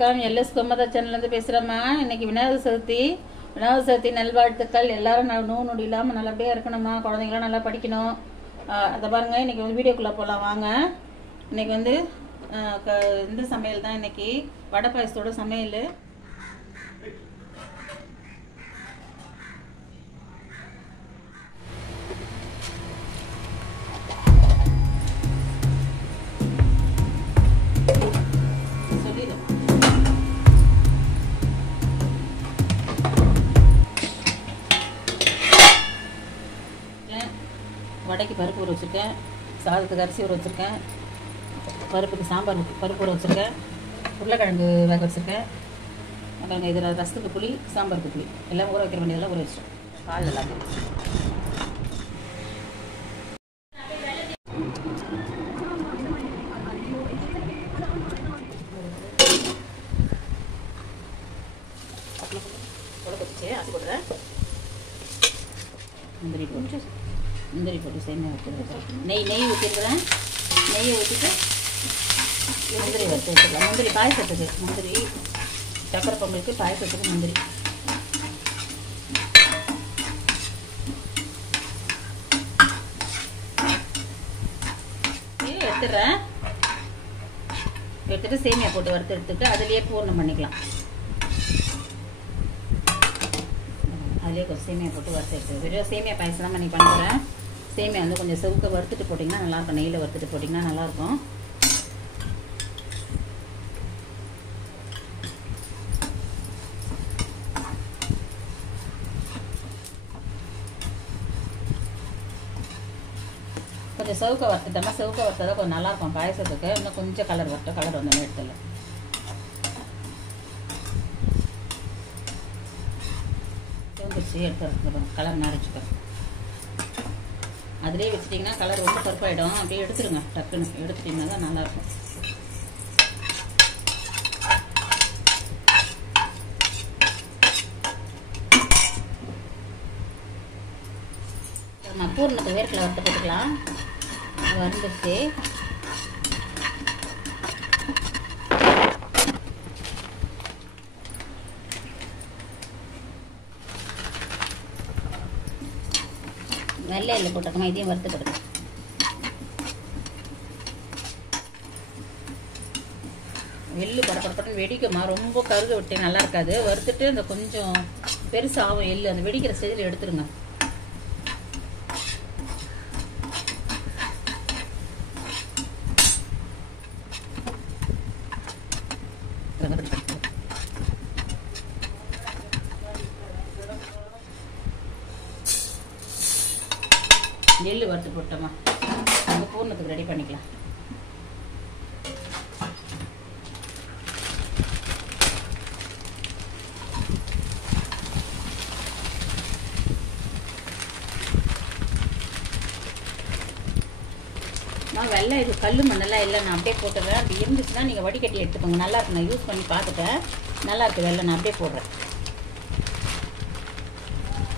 வணக்கம். எல்எஸ் கோமதா சேனல்லேருந்து பேசுகிறேம்மா. இன்னைக்கு விநாயகர் சதுர்த்தி நல்வாழ்த்துக்கள். எல்லாரும் நோய் நொடி இல்லாமல் நல்லபடியாக இருக்கணும்மா. குழந்தைங்களாம் நல்லா படிக்கணும். அதை பாருங்கள், இன்றைக்கி வந்து வீடியோக்குள்ளே போகலாம் வாங்க. இன்றைக்கி வந்து இந்த சமையல் தான். இன்றைக்கி வடை பாயசத்தோட சமையல். வடைக்கு பருப்பு ஊற வச்சுருக்கேன், சாதத்துக்கு அரிசி ஊற வச்சுருக்கேன், பருப்புக்கு சாம்பார் பருப்பு ஊற வச்சுருக்கேன், உருளைக்கிழங்கு வேக வச்சுருக்கேன். அப்புறம் இதில் ரசத்துக்கு புளி, சாம்பாருக்கு புளி எல்லாம் ஊற வைக்கிற வேண்டியதெல்லாம் ஊற வச்சுருக்கேன். பால் எல்லாம் வச்சு அசி போட்டுறேன். முந்திரி போட்டு சேமியா வச்சுருக்கேன். நெய் ஊற்றிருக்கிறேன். நெய்யை ஊற்றிட்டு முந்திரி வச்சு வச்சுக்கலாம். முந்திரி பாயசத்துக்கு, முந்திரி சக்கரை பொங்கலுக்கு பாயசத்துக்கு முந்திரி. எடுத்துட்டு சேமியா போட்டு வறுத்து எடுத்துட்டு அதுலேயே பூர்ணம் பண்ணிக்கலாம். அதுலேயே கொஞ்சம் சேமியா போட்டு வறுத்து எடுத்து வெறும் சேமியா பாயசம் தான் பண்ணி பண்ணுறேன். சேமியா வந்து கொஞ்சம் செவுக்க வறுத்துட்டு போட்டிங்கன்னா நல்லாயிருக்கும். நெய்யில் வறுத்துட்டு போட்டிங்கன்னா நல்லாயிருக்கும். கொஞ்சம் செவுக்க வறுத்துட்டோம்னா செவுக்க வறுத்தா கொஞ்சம் நல்லாயிருக்கும் பாயசத்துக்கு. இன்னும் கொஞ்சம் கலர் வரட்டும். கலர் வந்தோன்னு எடுத்துல செவந்துச்சு எடுத்து கலர் நரைச்சிக்கும். அதிலே வச்சுட்டிங்கன்னா கலர் ரொம்ப கருப்பாயிடும். அப்படியே எடுத்துருங்க. டக்குன்னு எடுத்துட்டிங்கன்னா தான் நல்லாயிருக்கும். நம்ம பூர்ணத்தை வேர்க்கடலை வறுத்து போட்டுக்கலாம். வந்துடுச்சு. வெள்ளை எள்ளு போட்டுக்கமா, இதையும் வறுத்து போடுங்க. எள்ளு படப்படப்படன்னு வெடிக்குமா, ரொம்ப கருக விட்டு நல்லா இருக்காது. வறுத்துட்டு அந்த கொஞ்சம் பெருசாகும் எள்ளு, அந்த வெடிக்கிற ஸ்டேஜில் எடுத்துருங்க. எள்ளு வறுத்து போட்டோமா, அந்த பூர்ணத்துக்கு ரெடி பண்ணிக்கலாம். நான் வெள்ளை இது கல் மண்ணெல்லாம் இல்லை, நான் அப்படியே போட்டுறேன். அப்படி இருந்துச்சுன்னா நீங்கள் வடிகட்டி எடுத்துக்கோங்க. நல்லா இருக்கு. நான் யூஸ் பண்ணி பார்த்துட்டேன், நல்லா இருக்கு வெள்ளை. நான் அப்படியே போடுறேன்.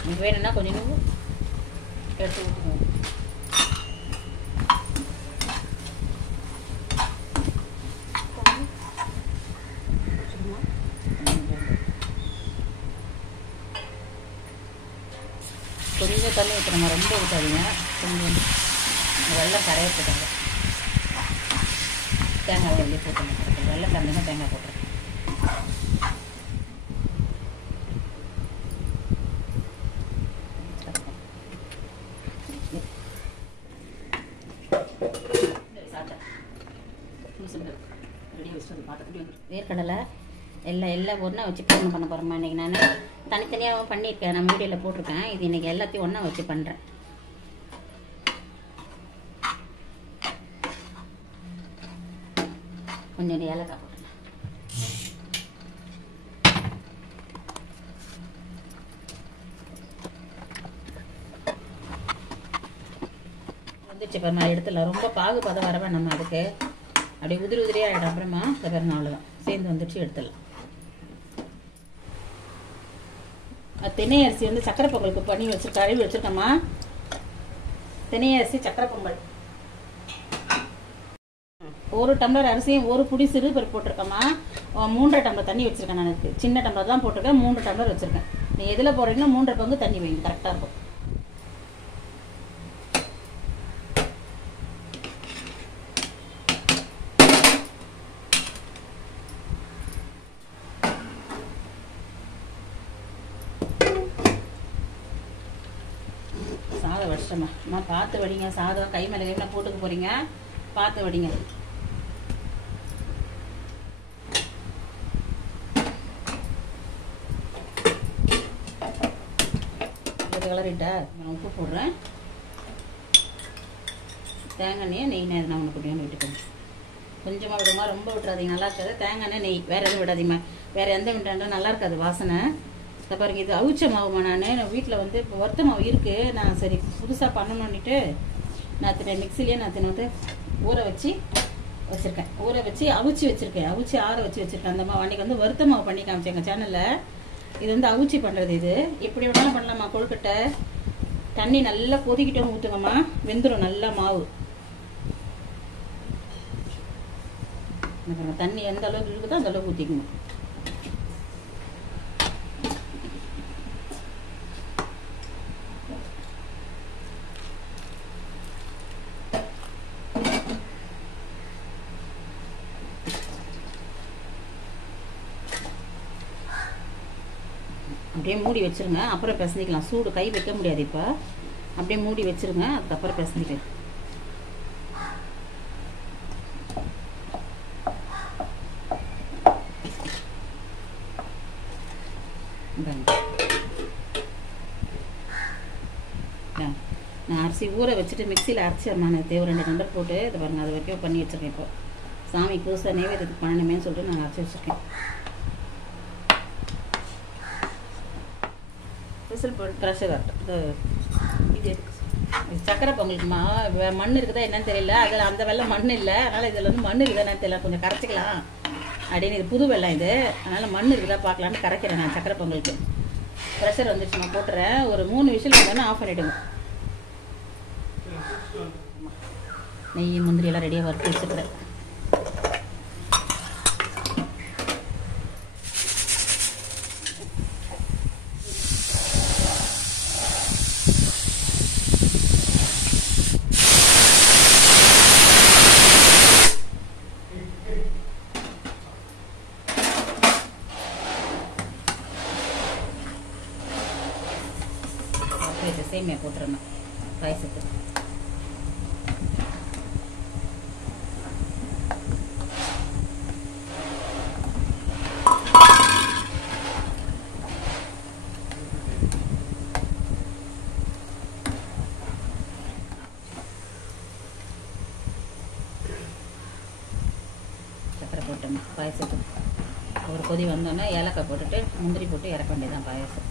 உங்களுக்கு வேணும்னா கொஞ்சம் இன்னும் எடுத்து ஊற்றுக்கோங்க. கொஞ்சம் தண்ணி ஊற்றுறோமா, ரொம்ப ஊற்றாதீங்க. கொஞ்சம் வெள்ளம் கரைய போட்டுங்க. தேங்காய் வெளியே போட்டுங்க. வெள்ளம் கரைஞ்சினா தேங்காய் போட்டுறேன். வேர்க்கடலை எல்லாம் ஒன்றா வச்சு பூர்ணம் பண்ண போகிறோம்மா. இன்றைக்கி நான் தனித்தனியாக பண்ணியிருக்கேன், நான் வீடியோவில் போட்டிருக்கேன். இது இன்றைக்கி எல்லாத்தையும் ஒன்றா வச்சு பண்ணுறேன். கொஞ்சம் ஏலக்காய் போட்டுறேன். வந்துச்சு பாருமா, எடுத்துல ரொம்ப பாகு பதம் வரவே நம்ம அதுக்கு அப்படியே உதிரி ஆகிடும். அப்புறமா இந்த பாருங்க, அவ்வளோதான் சேர்ந்து வந்துடுச்சு. எடுத்துடலாம். தினை அரிசி வந்து சக்கரை பொங்கலுக்கு பண்ணி கழுவி வச்சுருக்கேம்மா. தினை அரிசி சக்கரை பொங்கல் 1 டம்ளர் அரிசியும் 1 புடி சிறு பருப்பு போட்டிருக்கேம்மா. 3.5 டம்ளர் தண்ணி வச்சுருக்கேன். நான் சின்ன டம்ளர் தான் போட்டிருக்கேன். 3 டம்ளர் வச்சுருக்கேன். நீங்கள் எதில் போடுறீங்களோ 3 பங்கு தண்ணி வைங்க, கரெக்டாக இருக்கும். சாதம் வடிச்சிட்டம்மா. அம்மா பார்த்து வடிங்க. சாதம் கை மேலே கையில் போட்டுக்க போகிறீங்க, பார்த்து வடிங்க. கிளறிட்டா நான் உப்பு போடுறேன். தேங்காய் எண்ணெய் நெய் நான் உனக்கு கொஞ்சம் விட்டுக்கணும். கொஞ்சமாக விடுமா, ரொம்ப விட்டுறாதீங்க, நல்லா இருக்காது. தேங்காய் எண்ணெய் நெய் வேறு எதுவும் விடாதீங்கம்மா. வேறு எந்த விட்டாண்டும் நல்லா இருக்காது வாசனை. இதை பாருங்க, இது அவிச்ச மாவுமா. நான் வீட்டில் வந்து இப்போ வறுத்த மாவு இருக்குது. நான் சரி புதுசாக பண்ணணுன்னுட்டு நான் மிக்சிலேயே நான் வந்து ஊற வச்சு வச்சுருக்கேன். ஊற வச்சு அவிச்சு வச்சுருக்கேன். அவிச்சு ஆற வச்சு வச்சுருக்கேன். அந்த மாவு அன்றைக்கி வந்து வறுத்த மாவு பண்ணி காமிச்சேன் எங்கள் சேனலில். இது வந்து அவிச்சி பண்ணுறது. இது எப்படி வேணாலும் பண்ணலாமா. கொழுக்கட்டை தண்ணி நல்லா கொதிக்கிட்டோன்னு ஊற்றுங்கம்மா, வெந்துடும் நல்லா மாவு. தண்ணி எந்த அளவுக்கு இருக்குதோ அந்த அளவுக்கு ஊற்றிக்கணும். அப்படியே மூடி வச்சுருங்க, அப்புறம் பிசைஞ்சிக்கலாம். சூடு கை வைக்க முடியாது இப்போ. அப்படியே மூடி வச்சுருங்க, அதுக்கப்புறம் பிசைஞ்சிக்கலாம். நான் அரிசி ஊற வச்சுட்டு மிக்சியில் அரைச்சிடமா. நான் 2 டம்ளர் போட்டு இதை பாருங்கள், அது வரைக்கும் பண்ணி வச்சுருக்கேன். இப்போ சாமி பூசை நைவேத்தியத்துக்கு பண்ணணுமேன்னு சொல்லிட்டு நான் அரைச்சி வச்சுருக்கேன். விசில் போட்டு ப்ரெஷர் இது சக்கரை பொங்கலுக்குமா. மண் இருக்குதா என்னன்னு தெரியல. அதில் அந்த வெள்ளம் மண் இல்லை, அதனால் இதில் வந்து மண் இருக்குதா என்னன்னு தெரியல. கொஞ்சம் கரைச்சிக்கலாம் அப்படின்னு. இது புது வெள்ளம் இது, அதனால் மண் இருக்குதா பார்க்கலான்னு கரைக்கிறேன் நான் சக்கரை பொங்கலுக்கு. ப்ரெஷர் வந்துடுச்சு, நான் போட்டுறேன். ஒரு 3 விசில் வந்தோன்னா ஆஃப் பண்ணிவிடுங்க. நெய் முந்திரி எல்லாம் ரெடியாக வறுத்து வச்சுருக்கிறேன். சேமியா போட்டுறணும் பாயசத்துக்கு. சக்கரை போட்டோம் பாயசத்துக்கு. ஒரு கொதி வந்தோன்னா ஏலக்காய் போட்டுட்டு முந்திரி போட்டு இறக்க வேண்டியதான் பாயசம்.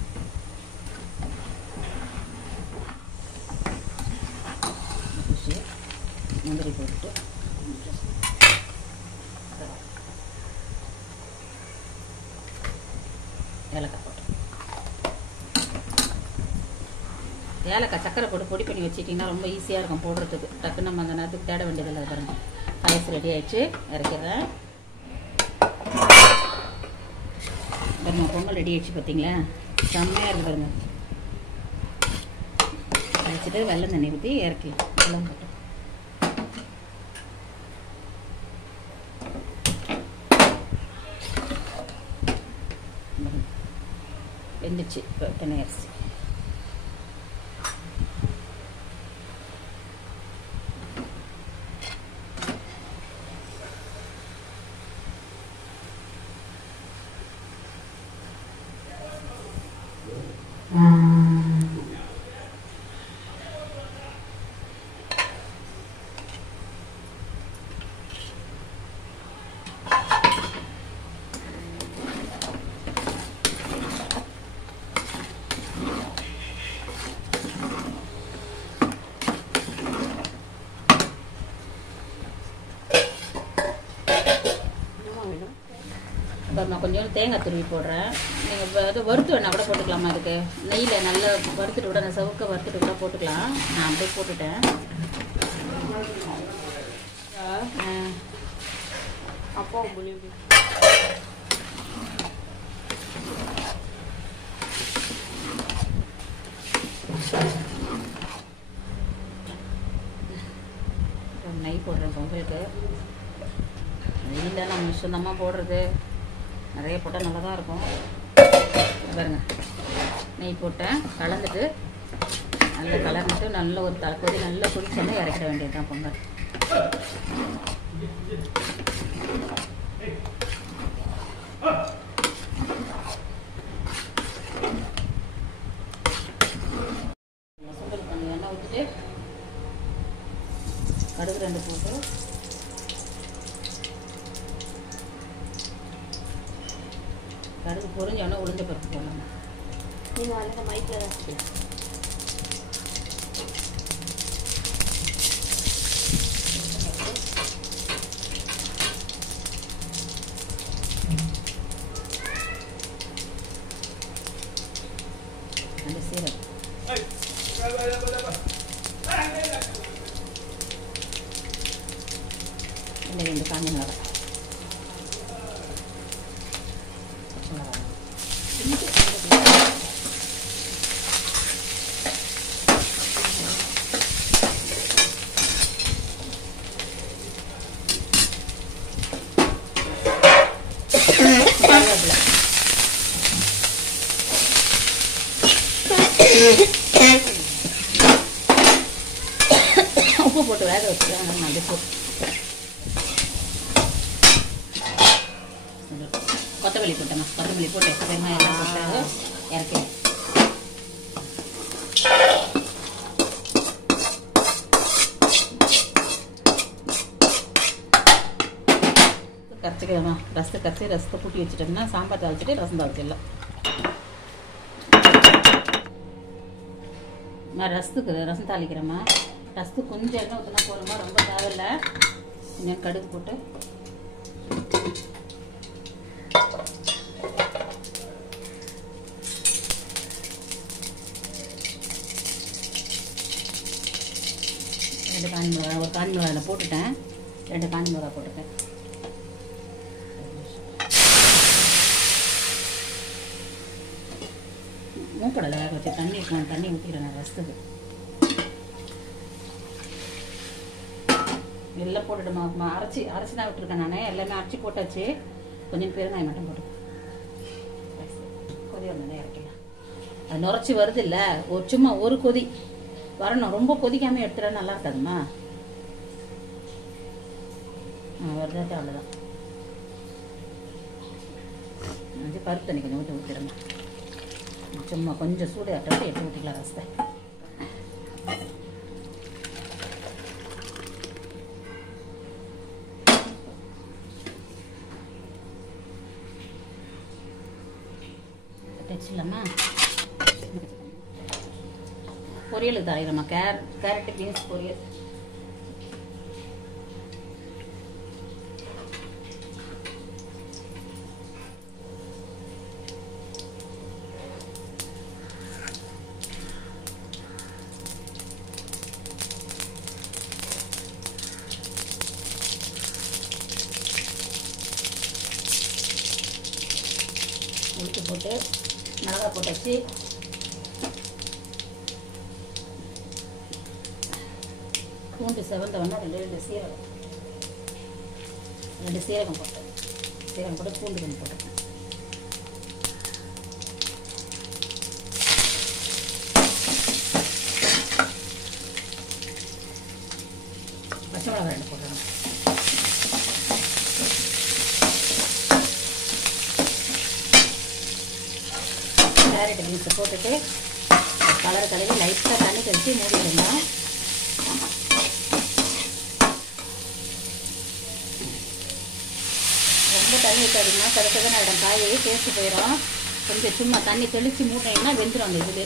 முந்திரி போட்டு ஏலக்காய் போட்டு ஏலக்காய் சக்கரை போட்டு பொடி பண்ணி வச்சுட்டிங்கன்னா ரொம்ப ஈஸியாக இருக்கும் போடுறதுக்கு. டக்குன்னு நம்ம அந்த நேரத்துக்கு தேட வேண்டியதில்லை. பாருங்க பாயசம் ரெடி ஆயிடுச்சு, இறக்கிறேன். பாருங்க பொங்கல் ரெடி ஆயிடுச்சு, பார்த்தீங்களா செம்மையாக இருக்குது பாருங்க. வச்சுட்டு வெள்ளம் தண்ணி ஊற்றி இறக்கலாம். வெள்ளம் போட்டு வெந்துச்சு. இப்போ தென்னை அரிசி நான் கொஞ்சம் தேங்காய் துருவி போடுறேன். நீங்கள் அது வறுத்து வேணா கூட போட்டுக்கலாமா. அதுக்கு நெய்யில் நல்லா வறுத்துட்டு விட, அந்த சவுக்க வறுத்துட்டு கூட போட்டுக்கலாம். நான் அப்படியே போட்டுட்டேன். அப்போ புளிப்பு நெய் போடுறேன் பொங்கலுக்கு. நெய்யில் நம்ம சுத்தமாக போடுறது நிறைய போட்டால் நல்லா தான் இருக்கும். பாருங்க, நெய் போட்டேன், கலந்துட்டு நல்லா கலந்துட்டு நல்ல ஒரு கொதி நல்லா குடிச்சோன்னா இறக்கிட வேண்டியது தான் பொங்கல். சுண்டல் கொஞ்சம் எண்ணெய் ஊற்றிட்டு கடுகு 2 போட்டு கடுகு பொரிஞ்சோன்னா உளுந்த பருப்பு போடலாம். நீங்கள் வந்து மைக்கில் தான் வச்சுக்கலாம். அந்த சீரகம் இந்த 2 காஞ்ச மிளகாய், உப்பு போட்டு வேக வச்சுக்கலாம். நல்ல கொத்தமல்லி போட்டேம்மா. கொத்தமல்லி போட்டு வெங்காயம் எல்லாம் போட்டு இறக்கி கரைச்சிக்கலாமா. ரசத்தை கரைச்சி ரசத்தை கூட்டி வச்சுட்டோம்னா சாம்பார் தாளிச்சிட்டு ரசம் தாளிச்சிடலாம். நான் ரசத்துக்கு ரசம் தாளிக்கிறேம்மா. ரசத்துக்கு கொஞ்சம் எண்ணெய் ஊற்றினா போகிறோமா, ரொம்ப தேவையில்லை. கொஞ்சம் கடுகு போட்டு ஒரு காஞ்சி மிளகாய் போட்டுட்டேன். 2 காஞ்சி மிளகாய் போட்டுட்டேன். மூக்கடலை வேக வச்சு தண்ணி ஊற்றிக்கிறேன் நான் ரசத்துக்கு. எல்லாம் போட்டுட்டுமா. அரைச்சி தான் விட்டுருக்கேன் நான். எல்லாமே அரைச்சி போட்டாச்சு. கொஞ்சம் பெருங்காயம் மட்டும் போட்டு கொதி வந்தோடனே இறக்கலாம். அது நுரைச்சி வருது இல்லை, சும்மா ஒரு கொதி வரணும். ரொம்ப கொதிக்காமல் எடுத்துட்டா நல்லா இருக்காதுமா. வருதாச்சு, அவ்வளோதான். அது பருப்பு தண்ணி கொஞ்சம் ஊற்றிடமா. சும்மா கொஞ்சம் சூடு ஆட்டோட எடுத்து ஊற்றிக்கலாம் ரசத்தை. வச்சிடலாமா. பொரியலுக்கு தரையிறோமா. கேரட்டு பீன்ஸ் பொரியல். உளுத்து போட்டு மிளகாய் போட்டாச்சு. பூண்டு செவந்தவொன்னா 2 சீரகம் போட்டேன். சீரகம் போட்டு பூண்டு கொஞ்சம் போட்டேன். பச்சை மிளகாய் 2 போட்டேன். கேரட் பீன்ஸை போட்டுட்டு கலர் கலவி லைட்டாக தண்ணி தெளித்து மூடிடணும். ரொம்ப தண்ணி ஊற்றாதீங்கன்னா கடுக்கதான் ஆகிடும். காய் டேஸ்ட்டு போயிடும். கொஞ்சம் சும்மா தண்ணி தெளித்து மூட்டினீங்கன்னா வெந்துடும். அந்த இது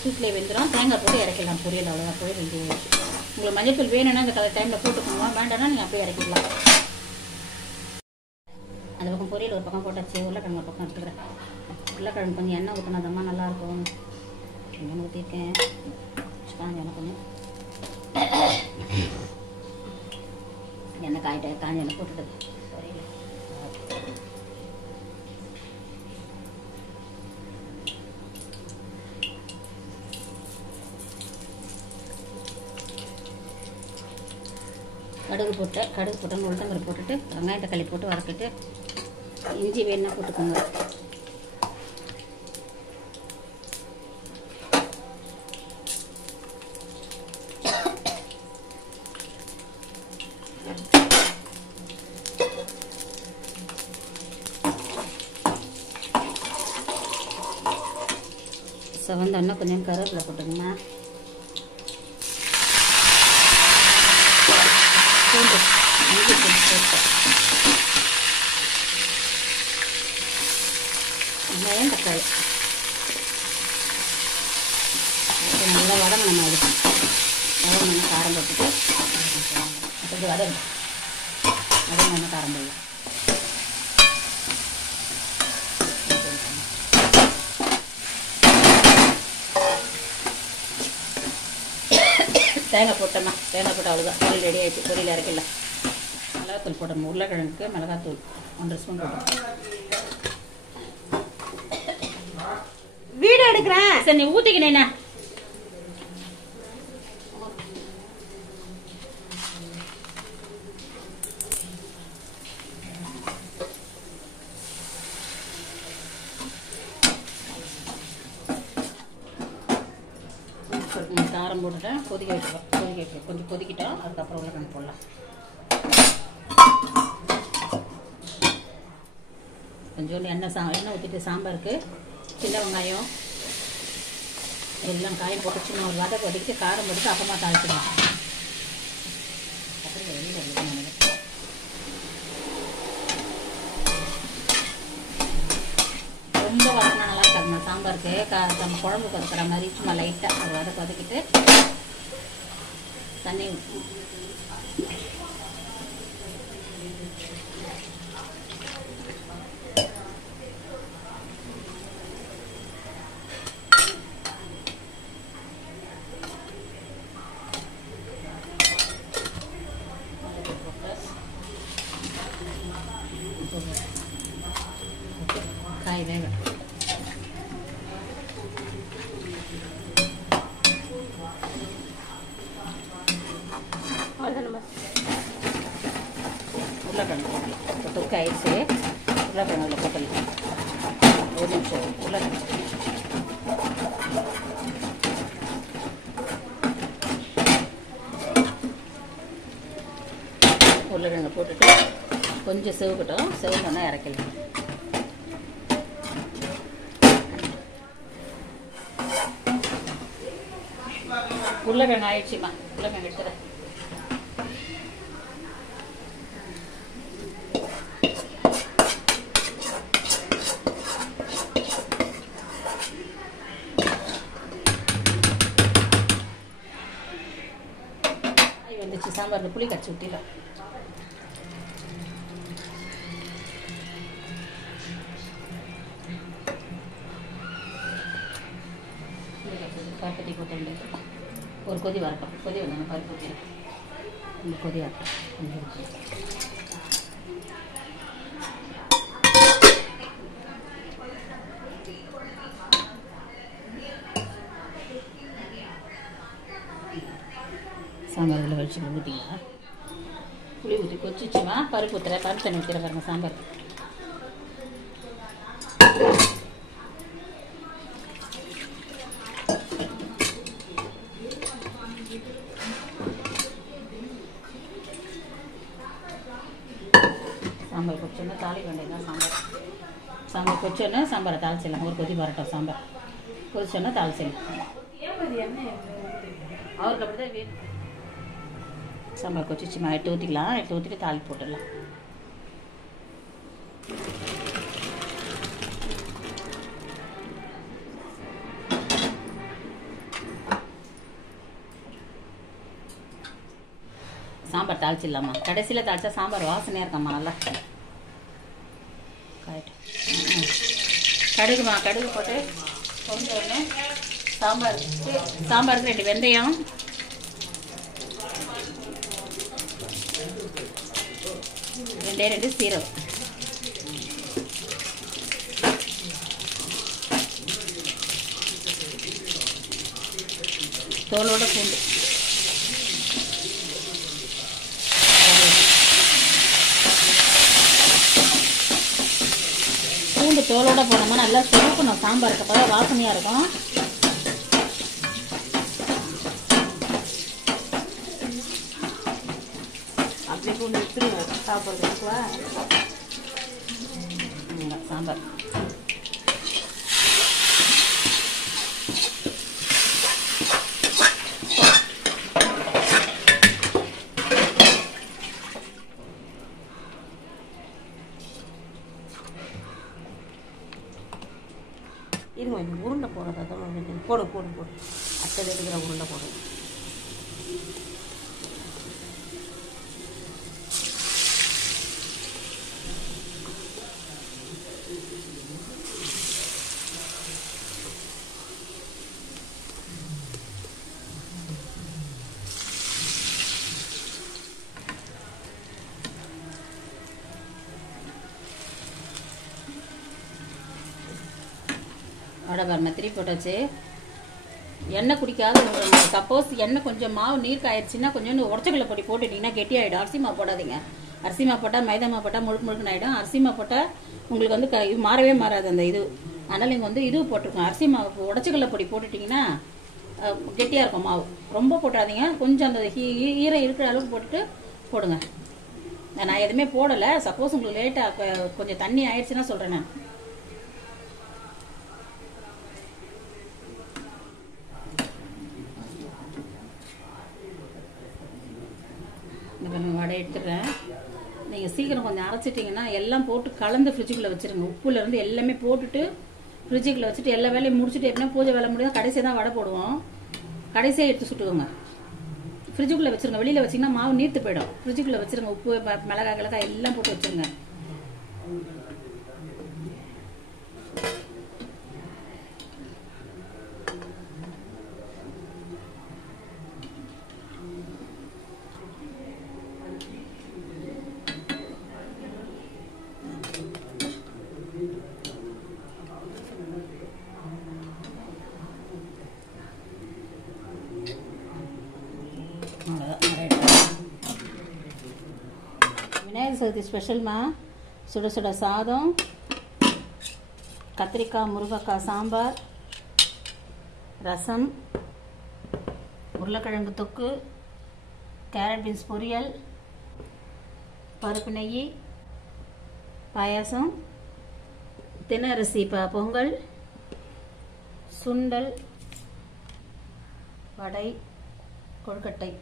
சூட்டிலே வெந்துடும். தேங்காய் போட்டு இறக்கலாம் பொரியல். அவ்வளோதான், பொரியல் ரெடி ஆகிடுச்சு. உங்களுக்கு மஞ்சள் வேணும்னா இந்த டைமில் போட்டுக்கணும். வேண்டாம்னா நீங்கள் அப்படியே இறக்கிடலாம். அந்த பக்கம் பொரியல் ஒரு பக்கம் போட்டாச்சு. உருளைக்கிழங்கு பக்கம் எடுத்துக்கிறேன். உருளைக்கிழங்கு கொஞ்சம் எண்ணெய் ஊற்றினாதம்மா நல்லாயிருக்கும். எண்ணெய் ஊற்றிருக்கேன். காஞ்ச எண்ணெய் கொஞ்சம் எண்ணெய் காஞ்ச எண்ணெய் போட்டுட்டு பொரியல் கடுகு போட்டு உளுத்தம்பருப்பு போட்டுட்டு வெங்காயம் தக்காளி போட்டு வதக்கிட்டு இஞ்சி வேணுன்னா போட்டுக்கோங்க. செவந்தோன்னா கொஞ்சம் கருவேப்பிலை போட்டுக்கோங்க. பூண்டு இஞ்சி போட்டு வெங்காயம் தக்காளி நல்லா வதங்கணும். வதங்கணும் காரம் போட்டுட்டு கொஞ்சம் வதங்கணும் காரம் போடலாம். தேங்காய் போட்டோம்மா, தேங்காய் போட்டு அவ்வளோதான். பொரியல் ரெடி ஆகிடுச்சு. பொரியல் இறக்கிடலாம். மிளகாத்தூள் போடணும். உருளைக்கிழங்குக்கு மிளகாத்தூள் 1 ஸ்பூன் போட்டோம். வீடியோ எடுக்கிறேன். சரி நீ ஊற்றிக்கினேண்ணா. காரம் போட்டுட்டேன். கொதிக்க வைக்கிறோம். கொஞ்சம் கொதிக்கிட்டோம். அதுக்கப்புறம் உருளைக்கிழங்கு போடலாம். கொஞ்சோண்டு எண்ணெய் ஊற்றிட்டு சாம்பாருக்கு சின்ன வெங்காயம் எல்லாம் காயம் போட்டு சின்ன ஒரு வதக்கு வதக்கிட்டு காரம் போட்டு அப்புறமா தாளிச்சிடலாம். அப்புறம் வெளியில் ரொம்ப வதக்கினா நல்லா இருக்காதுங்க சாம்பாருக்கு. நம்ம குழம்புக்கு வதக்கிற மாதிரி சும்மா லைட்டாக ஒரு வதக்கு வதக்கிட்டு தண்ணி காய் வேக உருளைக்கிழங்கு இப்போ தொக்கு ஆயிடுச்சு. உருளைக்கிழங்குல போட்டலாம். ஒரு நிமிஷம் உருளைக்கிழங்கு போட்டுட்டு கொஞ்சம் செவக்கட்டும். செவந்தோன்னா இறக்கலாம். உருளைக்கிழங்கு ஆயிடுச்சுமா. உருளைக்கிழங்கு எடுத்துறேன். வந்துச்சு. சாம்பார் புளி கரைச்சி ஊற்றிடலாம். பருப்பத்தி போட்டு ஒரு கொதி வரட்டும். கொதி வந்தாங்க பருப்பு ஊற்றிடும். இந்த கொதி வரட்டும். சாம்பார் இதில் வச்சு ஊற்றிக்கலாம். புளி ஊற்றி கொச்சிச்சுமா. பருப்பு ஊற்றுறேன். பருப்பு தண்ணி ஊற்றிட பாருங்க சாம்பார். சாம்பார் கொச்சோன்னா தாளிக்க வேண்டியதுதான். சாம்பார் கொச்சோன்னா சாம்பாரை தாளிச்சிடலாம். ஒரு கொதி வரட்டும். சாம்பார் கொதிச்சோன்னா தாளிச்சிடலாம். அவருக்கு அப்படி தான் வேணும். சாம்பார் கொச்சிச்சுமா. எடுத்து ஊற்றிக்கலாம். எடுத்து ஊற்றிட்டு தாளி போட்டுடலாம். சாம்பார் தாளிச்சிடலாமா. கடைசியில் தாளிச்சா சாம்பார் வாசனையாக இருக்காம்மா. நல்லா கரெக்ட். கடுகுமா. கடுகு போட்டு கொஞ்சம் சாம்பாருக்கு 2 வெந்தயம், ரெண்டு சீரகம், தோலோட பூண்டு பூண்டு தோலோட போனோமா நல்லா செவக்கணும் சாம்பாருக்கு, அப்போ வாசனையாக இருக்கும். அப்படியே பூண்டு எடுத்துருவேன் சாப்பிட்றதுக்குவா சாம்பார். இருங்க, உருண்டை போடுறதா போடு போடு போடு அத்தை எடுக்கிற உருண்டை போடு. அட பாருங்க திரி போட்டாச்சு. எண்ணெய் குடிக்காத சப்போஸ் எண்ணெய் கொஞ்சம் மாவு நீர் காயிடுச்சுன்னா கொஞ்சோண்டு உடச்சக்கல்ல பொடி போட்டுட்டிங்கன்னா கெட்டியாயிடும். அரிசி மாவு போடாதீங்க. அரிசி மாவு போட்டால் மைதா மாவு போட்டால் முழுக்குன்னு ஆகிடும். அரிசி மாவு போட்டால் உங்களுக்கு வந்து மாறவே மாறாது அந்த இது. அதனால் நீங்கள் வந்து இது போட்டிருக்கோம், அரிசி மாவு உடச்சக்கல்ல பொடி போட்டுட்டிங்கன்னா கெட்டியாக இருக்கும் மாவு. ரொம்ப போட்டாதீங்க, கொஞ்சம் அந்த ஈரம் இருக்கிற அளவுக்கு போட்டுட்டு போடுங்க. நான் எதுவுமே போடலை. சப்போஸ் உங்களுக்கு லேட்டாக கொஞ்சம் தண்ணி ஆயிடுச்சுன்னா சொல்கிறேன் நான். வடை எடுத்துடுறேன். நீங்கள் சீக்கிரம் கொஞ்சம் அரைச்சிட்டிங்கன்னா எல்லாம் போட்டு கலந்து ஃப்ரிட்ஜுக்குள்ளே வச்சுருங்க. உப்புலேருந்து எல்லாமே போட்டுட்டு ஃப்ரிட்ஜுக்குள்ளே வச்சுட்டு எல்லா வேலையும் முடிச்சுட்டு எப்படின்னா பூஜை வேலை முடியாது கடைசியாக தான் வடை போடுவோம். கடைசியாக எடுத்து சுட்டுக்கோங்க. ஃப்ரிட்ஜுக்குள்ளே வச்சுருங்க. வெளியில் வச்சிங்கன்னா மாவு நீர்த்து போயிடும். ஃப்ரிட்ஜுக்குள்ளே வச்சுருங்க. உப்பு மிளகாய் எல்லாம் போட்டு வச்சுருங்க. விநாயகர் சதுர்த்தி ஸ்பெஷல்மா சுட சுட சாதம், கத்திரிக்காய் முருங்கைக்காய் சாம்பார், ரசம், உருளைக்கிழங்கு தொக்கு, கேரட் பீன்ஸ் பொரியல், பருப்பு நெய், பாயாசம், தினரசி பொங்கல், சுண்டல், வடை, கொழுக்கட்டை.